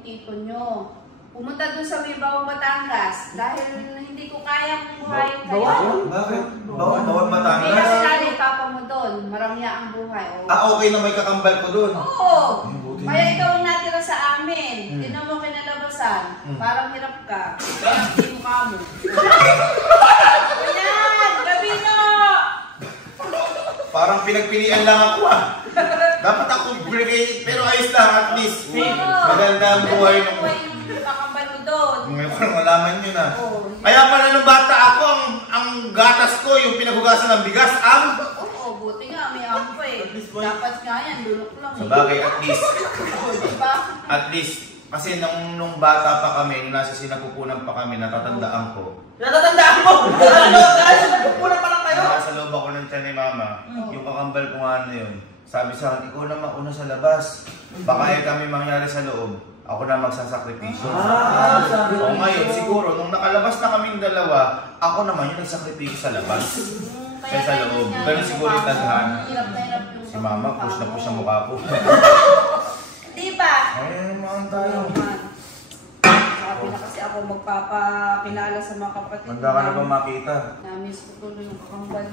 yung tito nyo. Pumunta doon sa may Bawang Batangas dahil hindi ko kayang buhayin kayo. Bakit? Bawang Batangas? Kaya sinali papa mo doon. Marangya ang buhay. Okay na may kakambal ko doon. Oo. Kaya ikaw ang natira sa amin. Tinan mo kinalabasan. Parang hirap ka. Kaya hindi mo kamo. Ayan! Gabino! Parang pinagpilian lang ako Dapat ako brigade, pero ayos lang at least. Maganda ang buhay ng kakambal mo doon. Ngayon ko lang malaman nyo na. Kaya pala nung bata ako, ang gatas ko, yung pinaghugasan ng bigas, Oo, buti nga, may ampo Dapat nga yan, lulok lang Sa bagay, at least. Diba? At least, kasi nung bata pa kami, nung nasa sinapupunan pa kami, natatandaan ko. Natatandaan mo? Nagpupunan pa lang kayo? Nasa loob ako ng tiyan ni mama, yung kakambal ko nga na yun. Sabi sa akin, ikaw na mauna sa labas. Baka kami mangyari sa loob. Ako na magsasakripisyo. O ngayon, siguro, nung nakalabas na kaming dalawa, ako naman yung nagsakripisyo sa labas. Kaya sa loob. Ganun siguro yung tadhana. Si mama, push na push ang mukha ko. Di ba? Ay, naman tayo. Sabi na kasi ako magpapakilala sa mga kapatid. Handa ka na ba makita? Na-miss ko tuloy yung kakambal.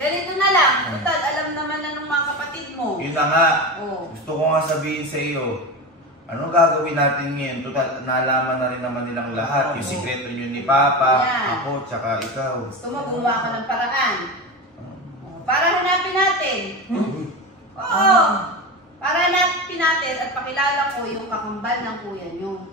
Ganito na lang. Total, alam naman na ng mga kapatid mo. Yun na nga. Oo. Gusto ko nga sabihin sa iyo, anong gagawin natin ngayon? Total, nalaman na rin naman nilang lahat. Yung sikreto nyo ni Papa, ako, tsaka ikaw. Gusto mo gumawa ka ng paraan. Para hanapin natin. Oo. Para hanapin natin at pakilala ko yung kakambal ng kuya nyo.